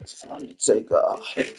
It's time to take a hit.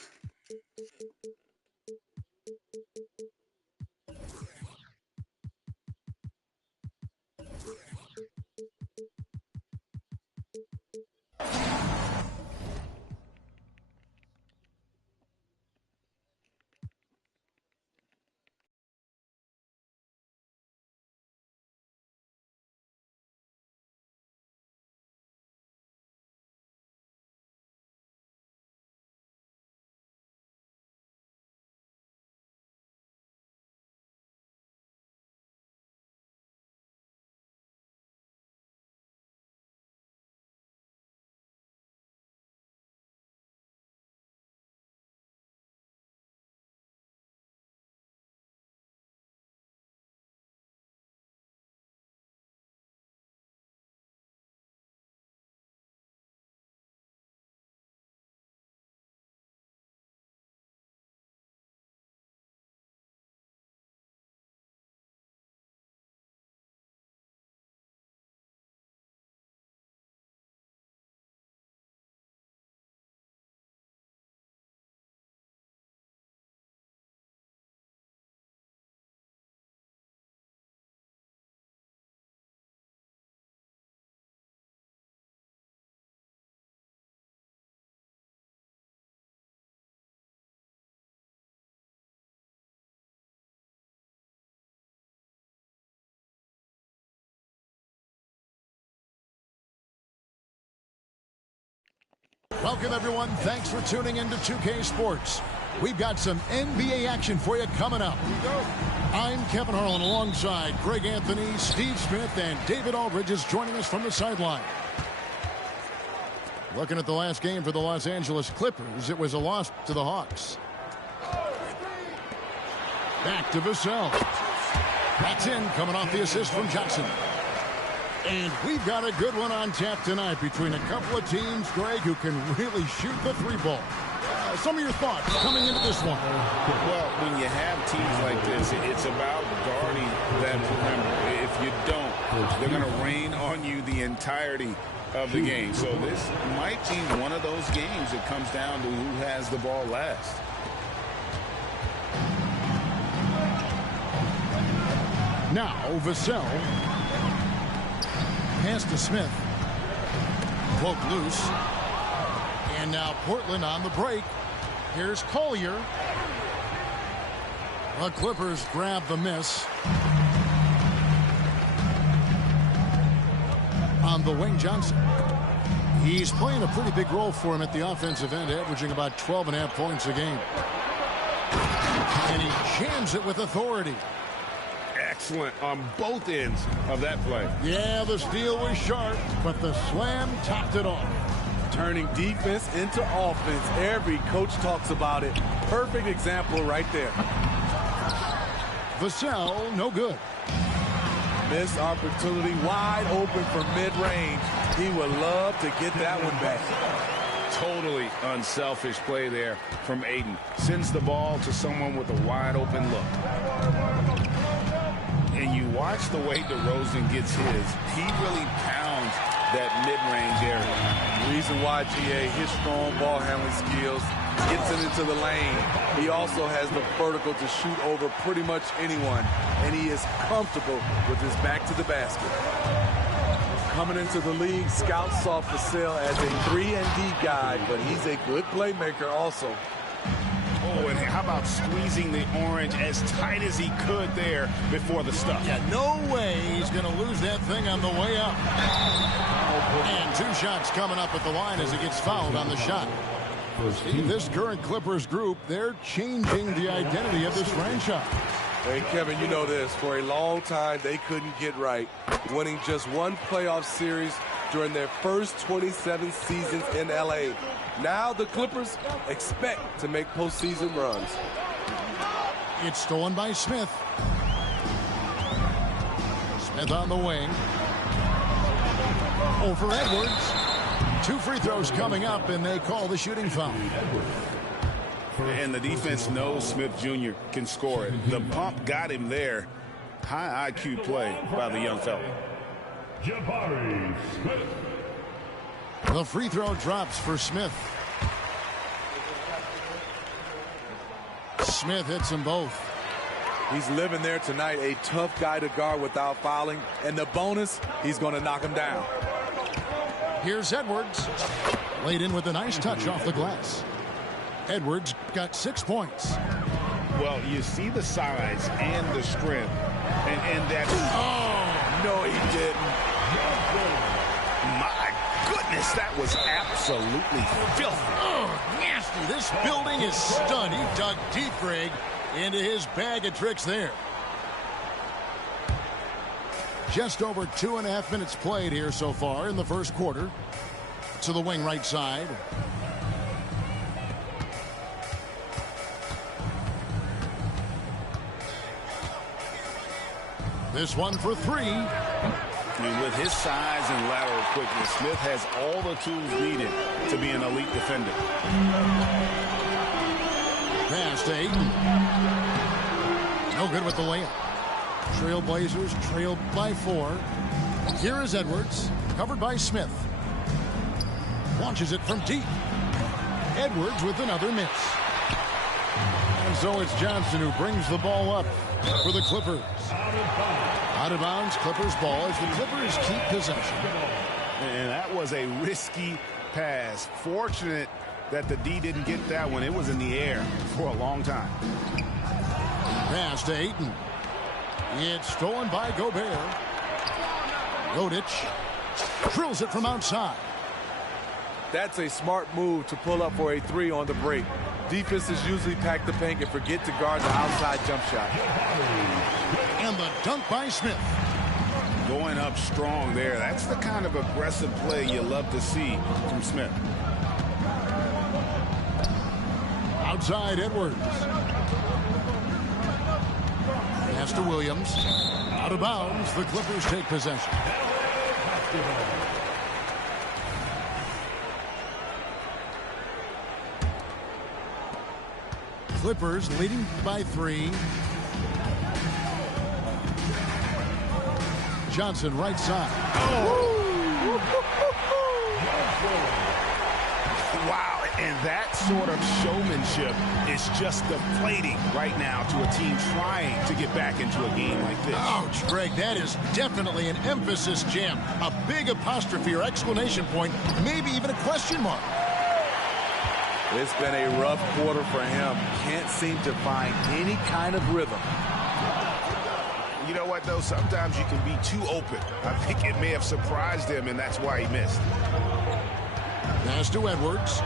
Welcome, everyone. Thanks for tuning in to 2K Sports. We've got some NBA action for you coming up. I'm Kevin Harlan alongside Greg Anthony, Steve Smith, and David Aldridge is joining us from the sideline. Looking at the last game for the Los Angeles Clippers, it was a loss to the Hawks. Back to Vassell. That's in, coming off the assist from Johnson. And we've got a good one on tap tonight between a couple of teams, Greg, who can really shoot the three ball. Some of your thoughts coming into this one. Well, when you have teams like this, it's about guarding that perimeter. If you don't, they're going to rain on you the entirety of the game. So this might be one of those games that comes down to who has the ball last. Now, Vassell. Pass to Smith. Broke loose. And now Portland on the break. Here's Collier. The Clippers grab the miss. On the wing, Johnson. He's playing a pretty big role for him at the offensive end, averaging about 12.5 points a game. And he jams it with authority. Excellent on both ends of that play. Yeah, the steal was sharp, but the slam topped it off. Turning defense into offense. Every coach talks about it. Perfect example right there. Vassell, no good. Missed opportunity, wide open for mid-range. He would love to get that one back. Totally unselfish play there from Aiden. Sends the ball to someone with a wide open look. And you watch the way DeRozan gets his. He really pounds that mid-range area. Reason why, GA, his strong ball handling skills, gets it into the lane. He also has the vertical to shoot over pretty much anyone. And he is comfortable with his back to the basket. Coming into the league, scouts saw Vassell as a 3-and-D guy, but he's a good playmaker also. Oh, and how about squeezing the orange as tight as he could there before the stuff? Yeah, no way he's going to lose that thing on the way up. And two shots coming up at the line as he gets fouled on the shot. See, this current Clippers group, they're changing the identity of this franchise. Hey, Kevin, you know this. For a long time, they couldn't get right, winning just one playoff series during their first 27 seasons in L.A. Now the Clippers expect to make postseason runs. It's stolen by Smith. Smith on the wing. Over Edwards. 2 free throws coming up, and they call the shooting foul. And the defense knows Smith Jr. can score it. The pump got him there. High IQ play by the young fella. The free throw drops for Smith. Smith hits them both. He's living there tonight, a tough guy to guard without fouling. And the bonus, he's going to knock him down. Here's Edwards. Laid in with a nice touch off the glass. Edwards got 6 points. Well, you see the size and the strength. And that... Oh, no, he didn't. My goodness, that was absolutely filthy. oh, nasty. This building is stunned. He dug deep, Greg, into his bag of tricks there. Just over 2.5 minutes played here so far in the first quarter. To the wing right side. This one for three. And with his size and lateral quickness, Smith has all the tools needed to be an elite defender. Pass to Ayton. No good with the layup. Trailblazers trail by 4. Here is Edwards, covered by Smith. Launches it from deep. Edwards with another miss. And so it's Johnson who brings the ball up for the Clippers. Out of bounds, Clippers ball as the Clippers keep possession. And that was a risky pass. Fortunate that the D didn't get that one. It was in the air for a long time. Pass to Ayton. It's stolen by Gobert. Rodic drills it from outside. That's a smart move to pull up for a 3 on the break. Defenses usually pack the paint and forget to guard the outside jump shot. And the dunk by Smith. Going up strong there. That's the kind of aggressive play you love to see from Smith. Outside Edwards. Pass to Williams. Out of bounds. The Clippers take possession. Clippers leading by 3. Johnson right side. Wow, and that sort of showmanship is just deflating right now to a team trying to get back into a game like this. Ouch, Greg, that is definitely an emphasis jam. A big apostrophe or exclamation point, maybe even a question mark. It's been a rough quarter for him. Can't seem to find any kind of rhythm. You know what, though? Sometimes you can be too open. I think it may have surprised him, and that's why he missed. Pass to Edwards.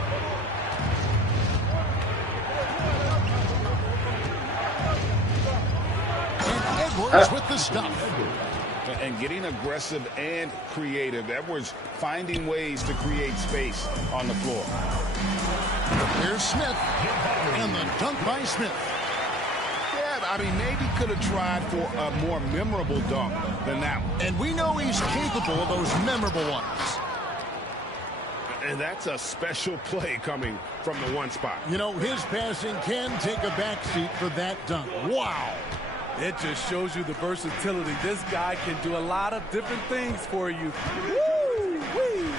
And Edwards with the stuff. And getting aggressive and creative. Edwards finding ways to create space on the floor. Here's Smith. And the dunk by Smith. Yeah, I mean, maybe could have tried for a more memorable dunk than that one. And we know he's capable of those memorable ones. And that's a special play coming from the one spot. You know, his passing can take a backseat for that dunk. Wow. It just shows you the versatility. This guy can do a lot of different things for you. Woo-wee.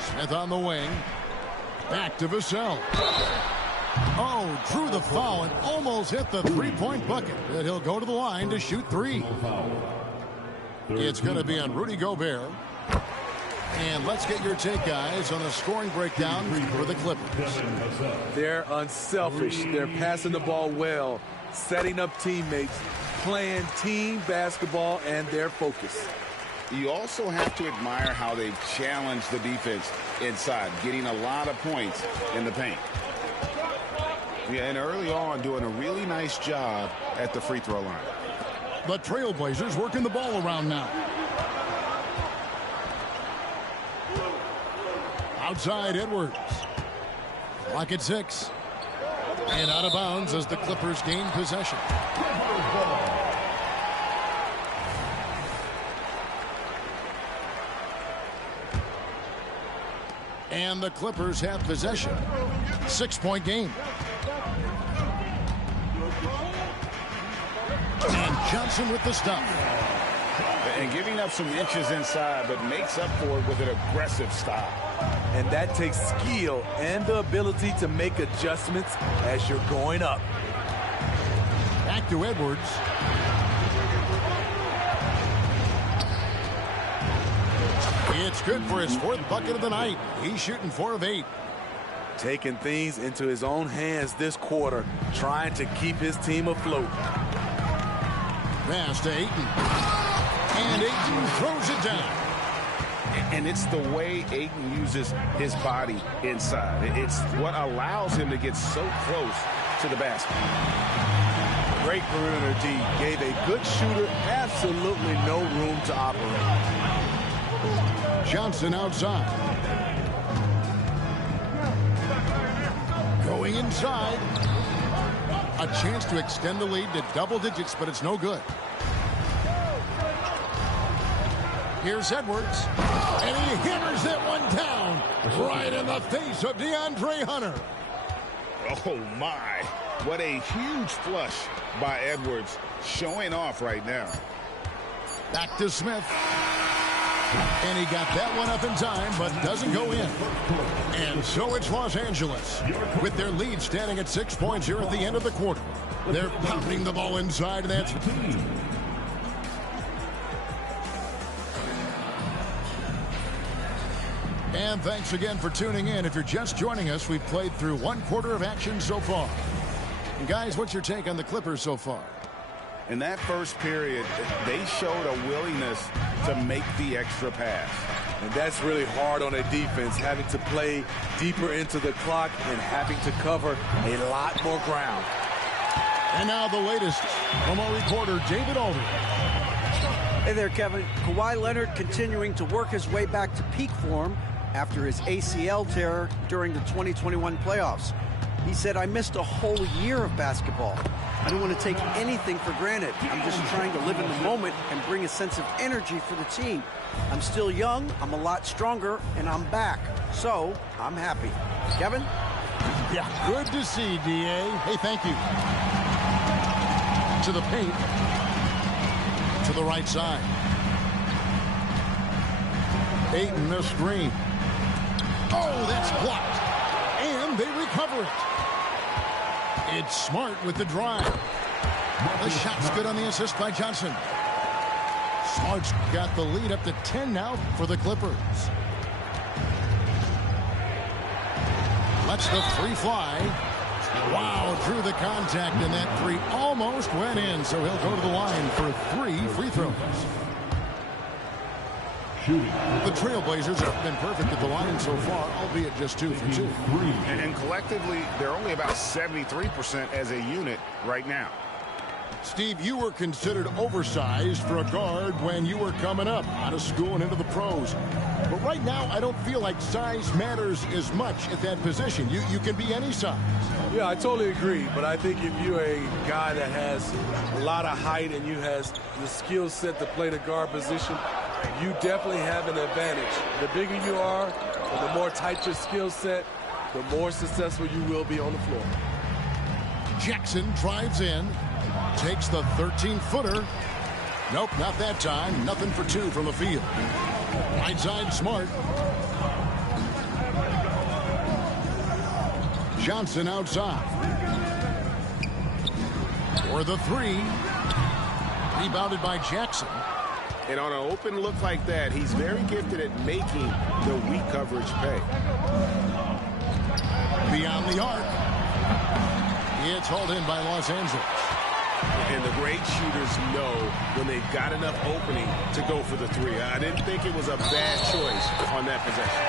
Smith on the wing. Back to Vassell. Oh, drew the foul and almost hit the three-point bucket. But he'll go to the line to shoot 3. It's going to be on Rudy Gobert. And let's get your take, guys, on the scoring breakdown for the Clippers. They're unselfish. They're passing the ball well, setting up teammates, playing team basketball, and they're focused. You also have to admire how they've challenged the defense inside, getting a lot of points in the paint. Yeah, and early on, doing a really nice job at the free throw line. The Trailblazers working the ball around now. Outside Edwards. Clock at 6. And out of bounds as the Clippers gain possession. And the Clippers have possession. 6-point game. And Johnson with the stuff. And giving up some inches inside, but makes up for it with an aggressive style. And that takes skill and the ability to make adjustments as you're going up. Back to Edwards. It's good for his 4th bucket of the night. He's shooting 4 of 8. Taking things into his own hands this quarter, trying to keep his team afloat. Pass to Ayton. And Ayton throws it down. And it's the way Ayton uses his body inside. It's what allows him to get so close to the basket. Great perimeter D. Gave a good shooter absolutely no room to operate. Johnson outside. Going inside. A chance to extend the lead to double digits, but it's no good. Here's Edwards. And he hammers that one down right in the face of DeAndre Hunter. Oh, my. What a huge flush by Edwards, showing off right now. Back to Smith. And he got that one up in time, but doesn't go in. And so it's Los Angeles, with their lead standing at 6 points here at the end of the quarter. They're pounding the ball inside, and that's... And thanks again for tuning in. If you're just joining us, we've played through 1 quarter of action so far. And guys, what's your take on the Clippers so far? In that first period, they showed a willingness to make the extra pass. And that's really hard on a defense, having to play deeper into the clock and having to cover a lot more ground. And now the latest from our reporter, David Aldridge. Hey there, Kevin. Kawhi Leonard continuing to work his way back to peak form after his ACL tear during the 2021 playoffs. He said, "I missed a whole year of basketball. I don't want to take anything for granted. I'm just trying to live in the moment and bring a sense of energy for the team. I'm still young, I'm a lot stronger, and I'm back. So, I'm happy." Kevin? Yeah, good to see, D.A. Hey, thank you. To the paint. To the right side. Ayton, the screen. Oh, that's blocked. And they recover it. It's Smart with the drive. The shot's good on the assist by Johnson. Smart's got the lead up to 10 now for the Clippers. Lets the 3 fly. Wow, through the contact, and that 3 almost went in, so he'll go to the line for 3 free throws. The Trailblazers have been perfect at the line so far, albeit just 2 for 2. And collectively, they're only about 73% as a unit right now. Steve, you were considered oversized for a guard when you were coming up out of school and into the pros. But right now, I don't feel like size matters as much at that position. You can be any size. Yeah, I totally agree. But I think if you're a guy that has a lot of height and you has the skill set to play the guard position, you definitely have an advantage. The bigger you are, and the more tight your skill set, the more successful you will be on the floor. Jackson drives in, takes the 13-footer. Nope, not that time. Nothing for 2 from the field. Right side, Smart. Johnson outside. For the 3. Rebounded by Jackson. And on an open look like that, he's very gifted at making the weak coverage pay. Beyond the arc. It's hauled in by Los Angeles. And the great shooters know when they've got enough opening to go for the 3. I didn't think it was a bad choice on that possession.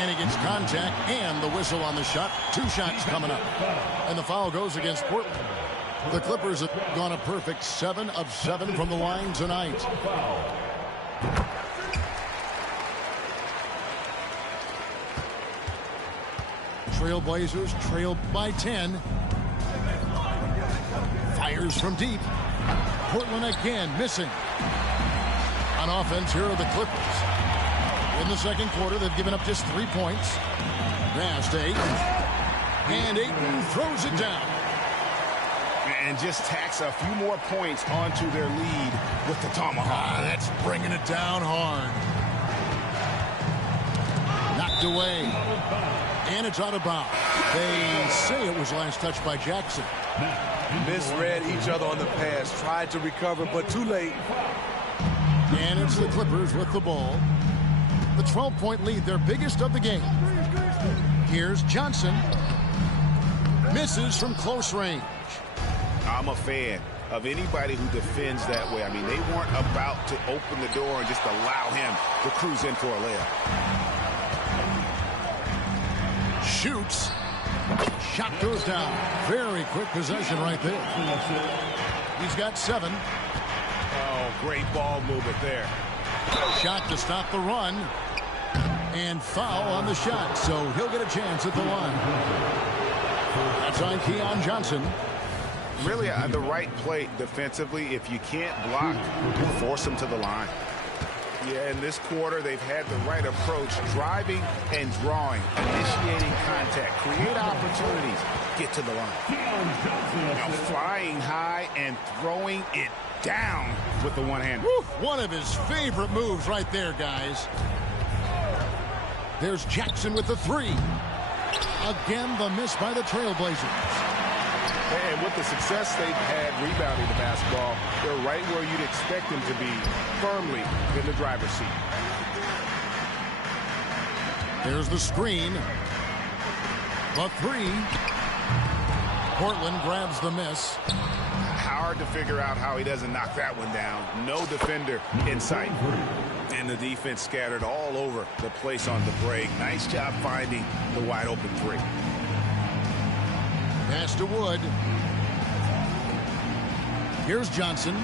And he gets contact and the whistle on the shot. 2 shots coming up. And the foul goes against Portland. The Clippers have gone a perfect 7 of 7 from the line tonight. Trailblazers trailed by 10. Fires from deep. Portland again missing. On offense, here are the Clippers. In the second quarter, they've given up just 3 points. Pass to Ayton. And Ayton throws it down. And just tacks a few more points onto their lead with the tomahawk. That's bringing it down hard. Knocked away. And it's out of bounds. They say it was last touched by Jackson. Misread each other on the pass. Tried to recover, but too late. And it's the Clippers with the ball. The 12-point lead, their biggest of the game. Here's Johnson. Misses from close range. I'm a fan of anybody who defends that way. I mean, they weren't about to open the door and just allow him to cruise in for a layup. Shoots. Shot goes down. Very quick possession right there. He's got 7. Oh, great ball movement there. Shot to stop the run. And foul on the shot, so he'll get a chance at the line. That's on Keon Johnson. Really, the right play defensively. If you can't block, force them to the line. Yeah, in this quarter, they've had the right approach, driving and drawing, initiating contact, create opportunities, get to the line. Now flying high and throwing it down with the one-hander. One of his favorite moves right there, guys. There's Jackson with the 3. Again, the miss by the Trailblazers. And with the success they've had rebounding the basketball, they're right where you'd expect them to be, firmly in the driver's seat. There's the screen. The 3. Portland grabs the miss. Hard to figure out how he doesn't knock that one down. No defender in sight. And the defense scattered all over the place on the break. Nice job finding the wide open 3. Pass to Wood. Here's Johnson.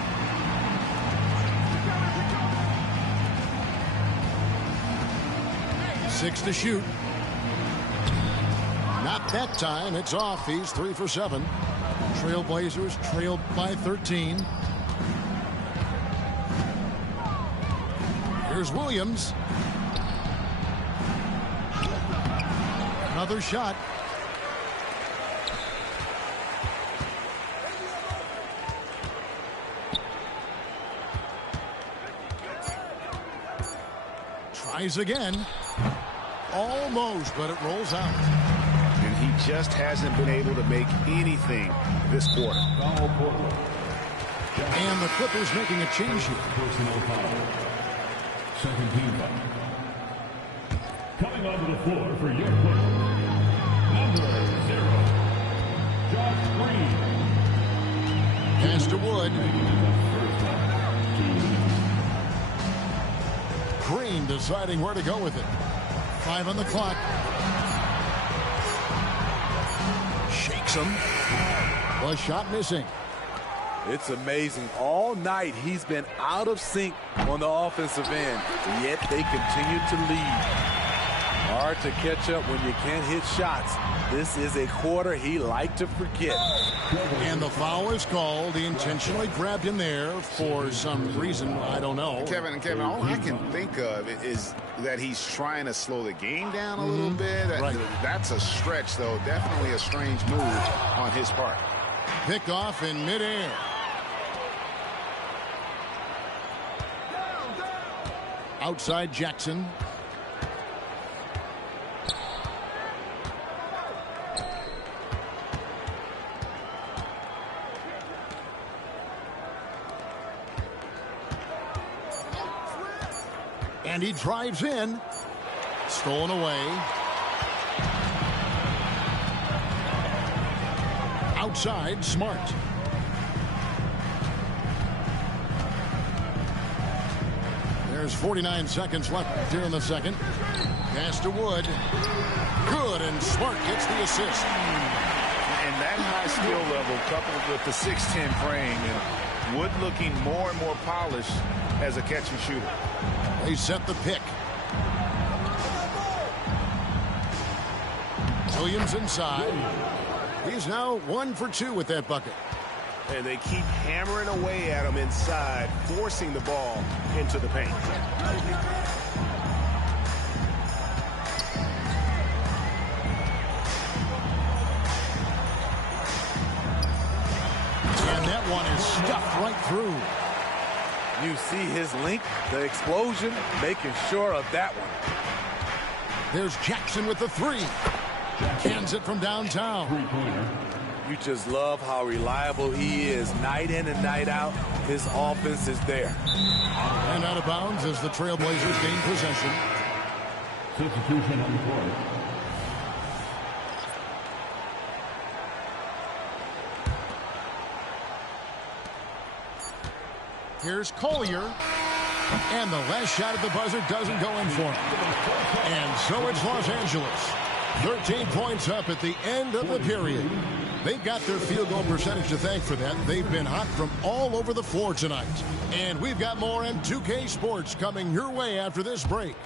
Six to shoot. Not that time. It's off. He's 3 for 7. Trailblazers trailed by 13. Here's Williams. Another shot. Tries again. Almost, but it rolls out. And he just hasn't been able to make anything this quarter. And the Clippers making a change here. Personal foul. Second team foul. Coming onto the floor for your Clippers. Number 0, Josh Green. Pass to Wood. Green deciding where to go with it. 5 on the clock. Shakes him. The shot missing. It's amazing. All night he's been out of sync on the offensive end, yet they continue to lead. Hard to catch up when you can't hit shots. This is a quarter he liked to forget. And the foul is called. He intentionally grabbed him there for some reason. I don't know. Kevin, all I can think of is that he's trying to slow the game down a little bit. Right. That's a stretch, though. Definitely a strange move on his part. Pick off in midair. Outside Jackson. And he drives in. Stolen away. Outside, Smart. There's 49 seconds left here in the second. Pass to Wood. Good, and Smart gets the assist. And that high skill level coupled with the 6'10 frame, and Wood looking more and more polished as a catch and shooter. They set the pick. Williams inside. He's now 1 for 2 with that bucket. And they keep hammering away at him inside, forcing the ball into the paint. one is stuffed right through. You see his link, the explosion, making sure of that one. There's Jackson with the three. Cans it from downtown. You just love how reliable he is. Night in and night out, his offense is there. And out of bounds as the Trailblazers gain possession. Substitution on the court. Here's Collier. And the last shot at the buzzer doesn't go in for him. And so it's Los Angeles. 13 points up at the end of the period. They've got their field goal percentage to thank for that. They've been hot from all over the floor tonight. And we've got more in 2K Sports coming your way after this break.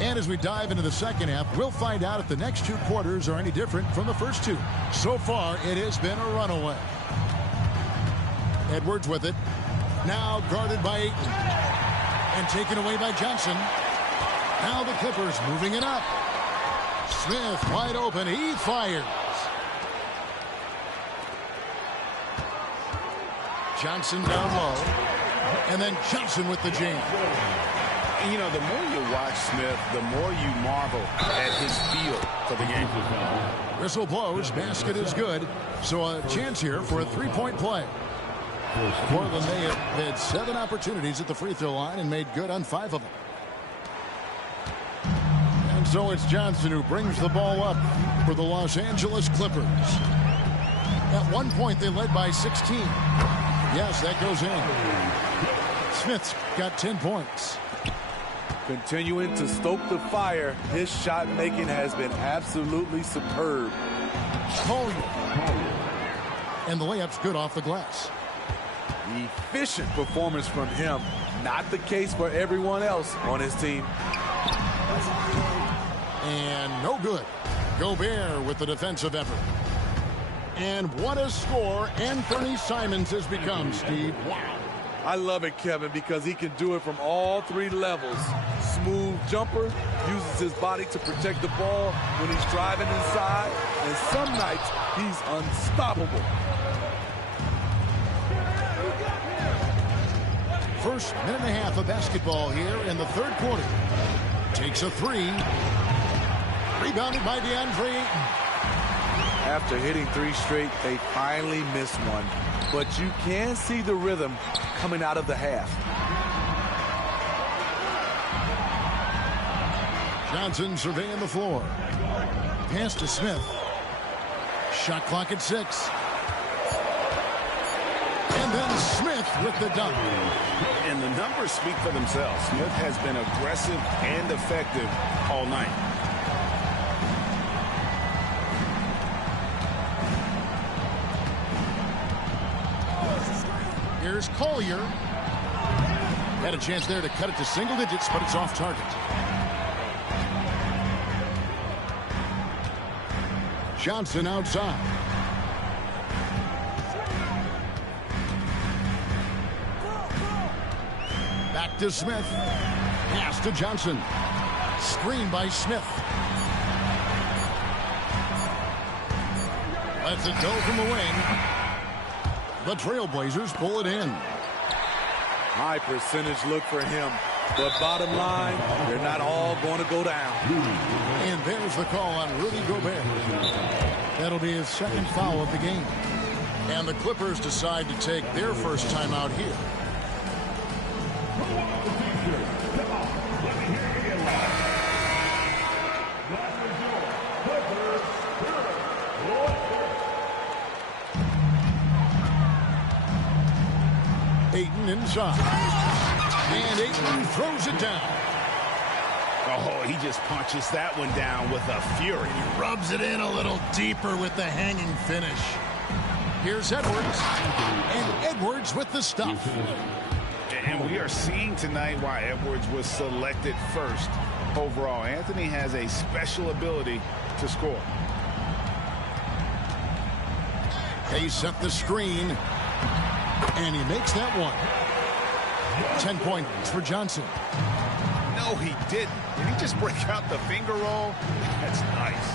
And as we dive into the second half, we'll find out if the next two quarters are any different from the first two. So far, it has been a runaway. Edwards with it. Now guarded by Ayton. And taken away by Johnson. Now the Clippers moving it up. Smith wide open. He fires. Johnson down low. And then Johnson with the jam. And, you know, the more you watch Smith, the more you marvel at his feel for the game. Whistle blows. Basket is good. So a chance here for a three-point play. Portland, they have had 7 opportunities at the free throw line and made good on 5 of them. And so it's Johnson who brings the ball up for the Los Angeles Clippers. At one point, they led by 16. Yes, that goes in. Smith's got 10 points. Continuing to stoke the fire, his shot making has been absolutely superb. Collier. And the layup's good off the glass. Efficient performance from him. Not the case for everyone else on his team. And no good. Gobert with the defensive effort. And what a score Anthony Simons has become, Steve. Wow. I love it, Kevin, because he can do it from all 3 levels. Smooth jumper, uses his body to protect the ball when he's driving inside, and some nights he's unstoppable. First minute and a half of basketball here in the third quarter. Takes a 3. Rebounded by DeAndre Ayton. After hitting 3 straight, they finally missed one. But you can see the rhythm coming out of the half. Johnson surveying the floor. Pass to Smith. Shot clock at 6. And then Smith with the dunk. And the numbers speak for themselves. Smith has been aggressive and effective all night. Here's Collier. Had a chance there to cut it to single digits, but it's off target. Johnson outside. Back to Smith. Pass to Johnson. Screen by Smith. Lets it go from the wing. The Trailblazers pull it in. High percentage look for him. But bottom line, they're not all going to go down. And there's the call on Rudy Gobert. That'll be his second foul of the game. And the Clippers decide to take their first timeout here. Ayton inside. And Ayton throws it down. Oh, he just punches that one down with a fury. He rubs it in a little deeper with the hanging finish. Here's Edwards. And Edwards with the stuff. And we are seeing tonight why Edwards was selected first overall. Anthony has a special ability to score. They set the screen. And he makes that one. 10 points for Johnson. No, he didn't. Did he just break out the finger roll? That's nice.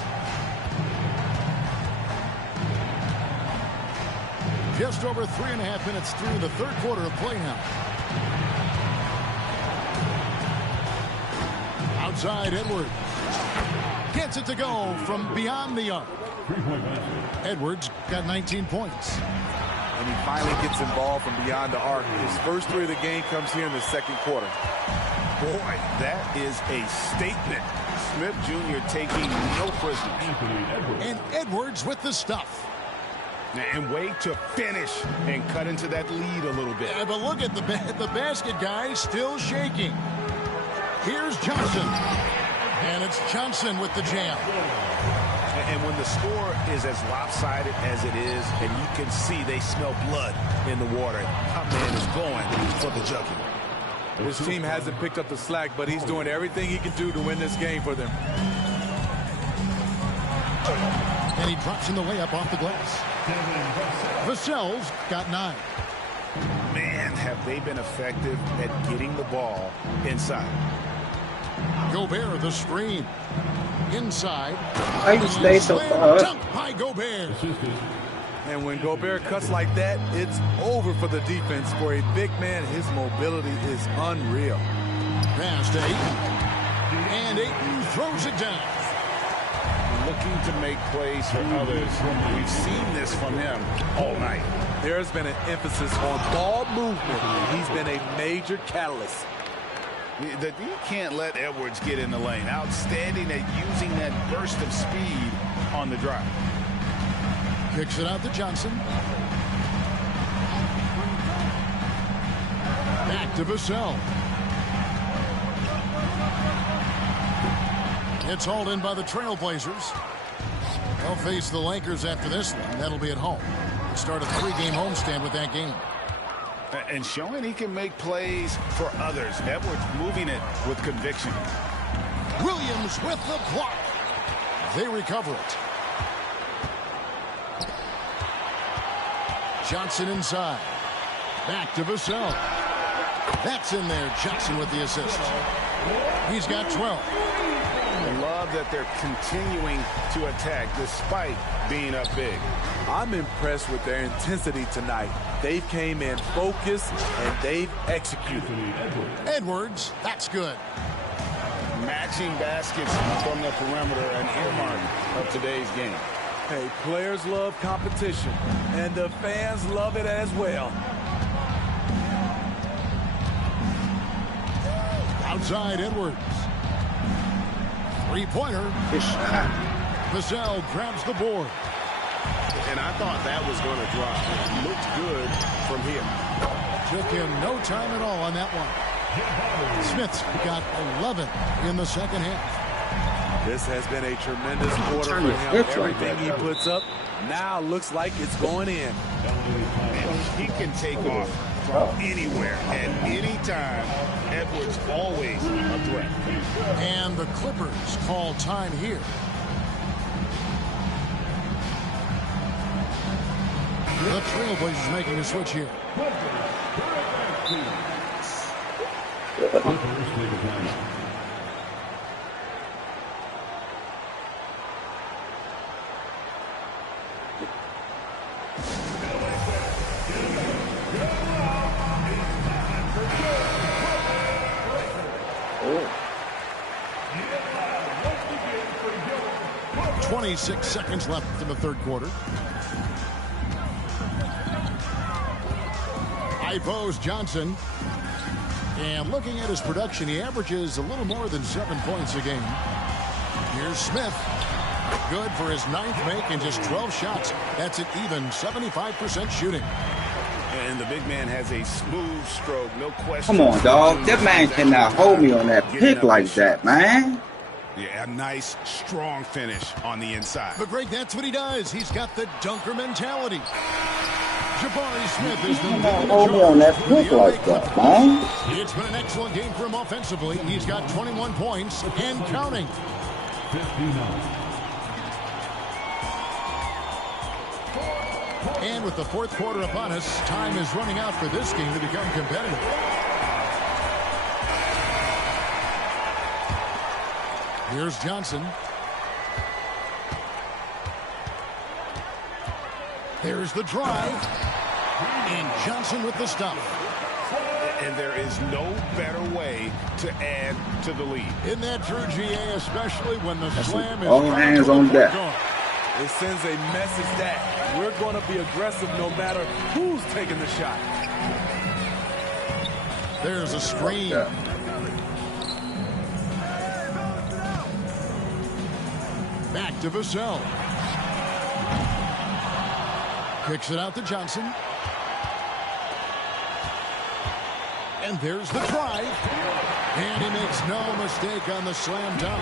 Just over 3.5 minutes through the third quarter of play now. Outside Edwards. Gets it to go from beyond the arc. Edwards got 19 points. And he finally gets involved from beyond the arc. His first 3 of the game comes here in the second quarter. Boy, that is a statement. Smith Jr. taking no prisoners. And Edwards with the stuff. And wait to finish and cut into that lead a little bit. Yeah, but look at the basket guy still shaking. Here's Johnson. And it's Johnson with the jam. And when the score is as lopsided as it is, and you can see they smell blood in the water, that man is going for the jugular. His team hasn't picked up the slack, but he's doing everything he can do to win this game for them. And he drops in the layup off the glass. Vassell's got 9. Man, have they been effective at getting the ball inside. Gobert, the screen. Inside. Why you stay so far? Dunk by Gobert. And when Gobert cuts like that, it's over for the defense. For a big man, his mobility is unreal. Pass to Ayton. And Ayton throws it down. Looking to make plays for others. We've seen this from him all night. There's been an emphasis on ball movement. He's been a major catalyst. You can't let Edwards get in the lane. Outstanding at using that burst of speed on the drive. Kicks it out to Johnson. Back to Vassell. It's hauled in by the Trailblazers. They'll face the Lakers after this one. That'll be at home. We'll start a 3-game homestand with that game. And showing he can make plays for others. Edwards moving it with conviction. Williams with the block. They recover it. Johnson inside. Back to Vassell. That's in there. Johnson with the assist. He's got 12. I love that they're continuing to attack despite being up big. I'm impressed with their intensity tonight. They've came in focused and they've executed. Edwards, that's good. Matching baskets from the perimeter, an earmark of today's game. Hey, players love competition, and the fans love it as well. Outside Edwards. Three-pointer. Vassell grabs the board. And I thought that was going to drop. It looked good from here. Took him no time at all on that one. Smith's got 11 in the second half. This has been a tremendous quarter for him. Everything he puts up now looks like it's going in. And he can take off from anywhere at any time. Edwards always a threat. And the Clippers call time here. The Trailblazers making a switch here. Oh. 26 seconds left in the third quarter. High post Johnson. And looking at his production, he averages a little more than 7 points a game. Here's Smith. Good for his 9th make and just 12 shots. That's an even 75% shooting. And the big man has a smooth stroke, no question. Come on, dog. That man cannot hold me on that pick like that, man. Yeah, a nice, strong finish on the inside. But Greg, that's what he does. He's got the dunker mentality. Jabari Smith is the hold me on that pick like that, man. It's been an excellent game for him offensively. He's got 21 points and counting. 59. And with the fourth quarter upon us, time is running out for this game to become competitive. Here's Johnson. There's the drive. And Johnson with the stop. And there is no better way to add to the lead. Isn't that true, GA, especially when the slam is all hands on deck. It sends a message that we're going to be aggressive no matter who's taking the shot. There's a screen. Back to Vassell. Kicks it out to Johnson. And there's the drive. And he makes no mistake on the slam dunk.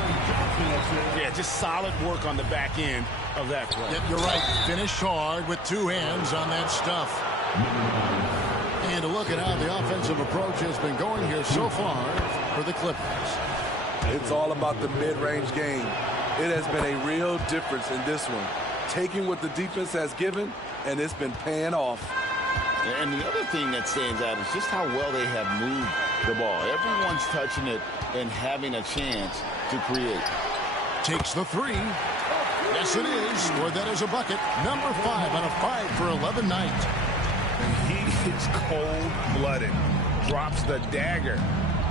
Yeah, just solid work on the back end of that play. Yep, you're right. Finished hard with two hands on that stuff. And a look at how the offensive approach has been going here so far for the Clippers. It's all about the mid-range game. It has been a real difference in this one. Taking what the defense has given, and it's been paying off. And the other thing that stands out is just how well they have moved the ball. Everyone's touching it and having a chance to create. Takes the three. Yes, it is. Scored that as a bucket. Number 5 on a 5 for 11 night. He is cold-blooded. Drops the dagger.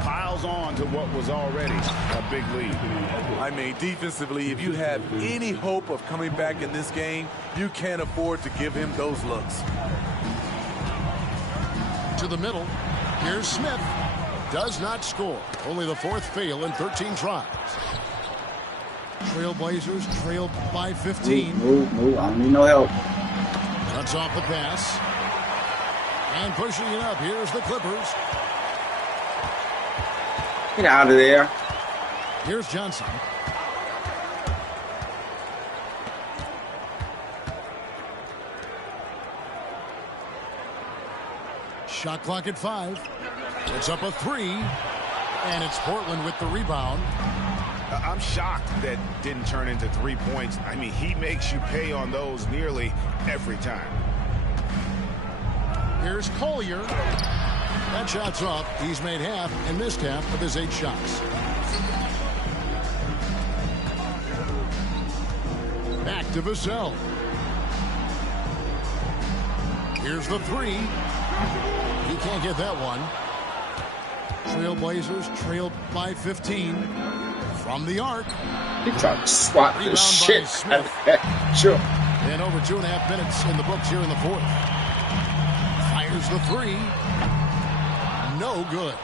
Piles on to what was already a big lead. I mean, defensively, if you have any hope of coming back in this game, you can't afford to give him those looks. To the middle. Here's Smith. Does not score. Only the 4th fail in 13 tries. Trailblazers trailed by 15. Move. I don't need no help. Cuts off the pass. And pushing it up. Here's the Clippers. Get out of there. Here's Johnson. Shot clock at 5. It's up a 3. And it's Portland with the rebound. I'm shocked that didn't turn into 3 points. I mean, he makes you pay on those nearly every time. Here's Collier. That shot's up. He's made half and missed half of his 8 shots. Back to Vassell. Here's the 3. He can't get that one. Trailblazers trailed by 15 from the arc. He tried to swat the shit out of that. Sure. And over 2.5 minutes in the books here in the 4th. Fires the 3. No good.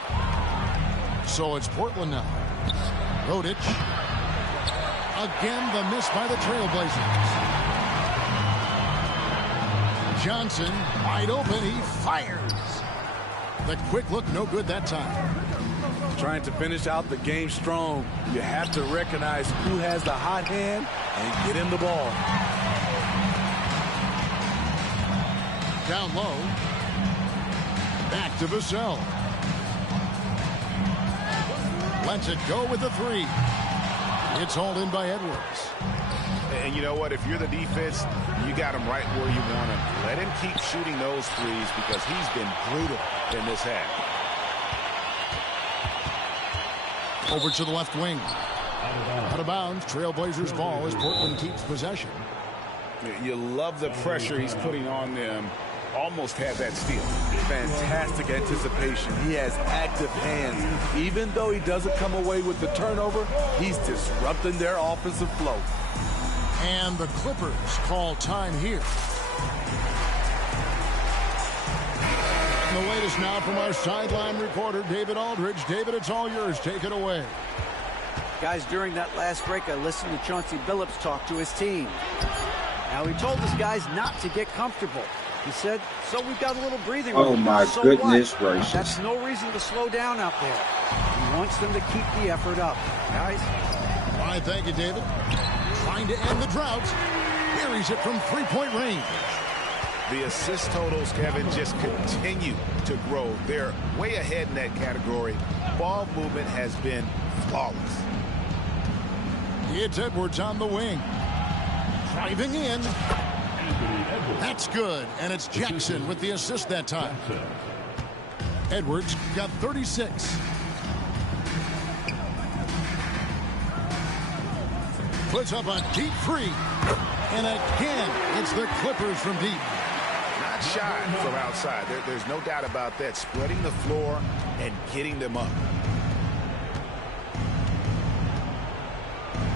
So it's Portland now. Rodic. Again, the miss by the Trailblazers. Johnson, wide open. He fires. The quick look, no good that time. Trying to finish out the game strong. You have to recognize who has the hot hand and get him the ball. Down low. Back to Vassell. Lets it go with the 3. It's hauled in by Edwards. And you know what? If you're the defense, you got him right where you want him. Let him keep shooting those threes because he's been brutal in this half. Over to the left wing. Out of bounds. Trailblazers ball as Portland keeps possession. You love the pressure he's putting on them. Almost had that steal. Fantastic anticipation. He has active hands. Even though he doesn't come away with the turnover, he's disrupting their offensive flow. And the Clippers call time here. And the latest now from our sideline reporter, David Aldridge. David, it's all yours. Take it away. Guys, during that last break, I listened to Chauncey Billups talk to his team. Now, he told his guys not to get comfortable. He said, so we've got a little breathing room. Oh, my so goodness what? gracious. That's no reason to slow down out there. He wants them to keep the effort up. Guys? All right, thank you, David. Trying to end the drought. Buries it from 3-point range. The assist totals, Kevin, just continue to grow. They're way ahead in that category. Ball movement has been flawless. It's Edwards on the wing. Driving in. That's good. And it's Jackson with the assist that time. Edwards got 36. Puts up a deep 3. And again, it's the Clippers from deep. not shy from outside. There's no doubt about that. Spreading the floor and getting them up.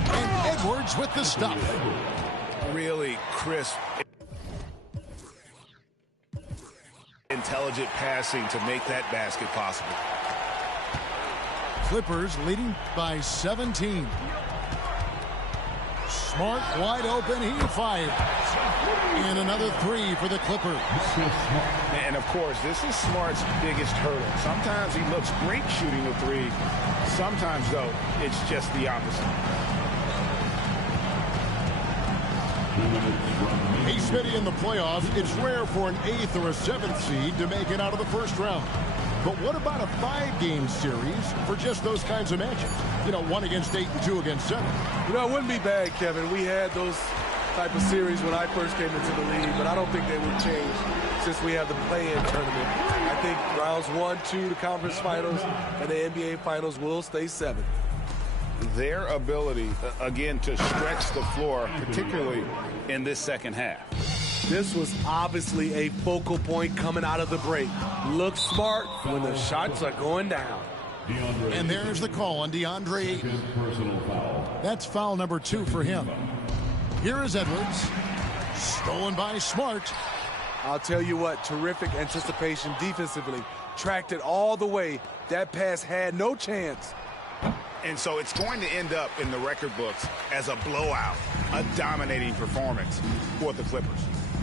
And Edwards with the stop. Really crisp, intelligent passing to make that basket possible. Clippers leading by 17. Smart wide open. He fires. And another three for the Clippers. And of course, this is Smart's biggest hurdle. Sometimes he looks great shooting the three. Sometimes, though, it's just the opposite. Hey, Smitty, in the playoffs, it's rare for an 8th or a 7th seed to make it out of the first round. But what about a 5-game series for just those kinds of matchups? You know, 1 against 8 and 2 against 7. You know, it wouldn't be bad, Kevin. We had those type of series when I first came into the league, but I don't think they would change since we have the play-in tournament. I think rounds 1, 2, the conference finals, and the NBA finals will stay 7. Their ability, again, to stretch the floor, particularly in this second half. This was obviously a focal point coming out of the break. Look smart when the shots are going down. And there's the call on DeAndre Ayton. That's foul number 2 for him. Here is Edwards. Stolen by Smart. I'll tell you what, terrific anticipation defensively. Tracked it all the way. That pass had no chance. And so it's going to end up in the record books as a blowout, a dominating performance for the Clippers.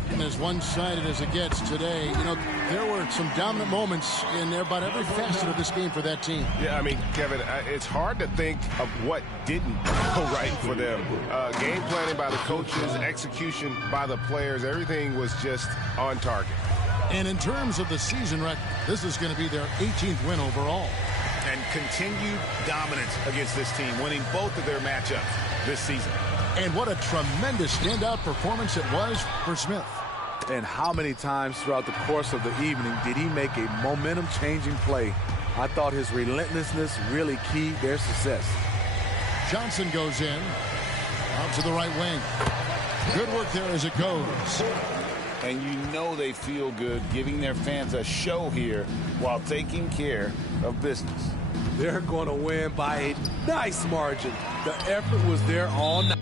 And as one-sided as it gets today, you know, there were some dominant moments in there about every facet of this game for that team. Yeah, I mean, Kevin, it's hard to think of what didn't go right for them. Game planning by the coaches, execution by the players, everything was just on target. And in terms of the season record, this is going to be their 18th win overall. And continued dominance against this team, winning both of their matchups this season. And what a tremendous standout performance it was for Smith. And how many times throughout the course of the evening did he make a momentum-changing play? I thought his relentlessness really keyed their success. Johnson goes in. Out to the right wing. Good work there as it goes. And you know they feel good giving their fans a show here while taking care of business. They're going to win by a nice margin. The effort was there all night.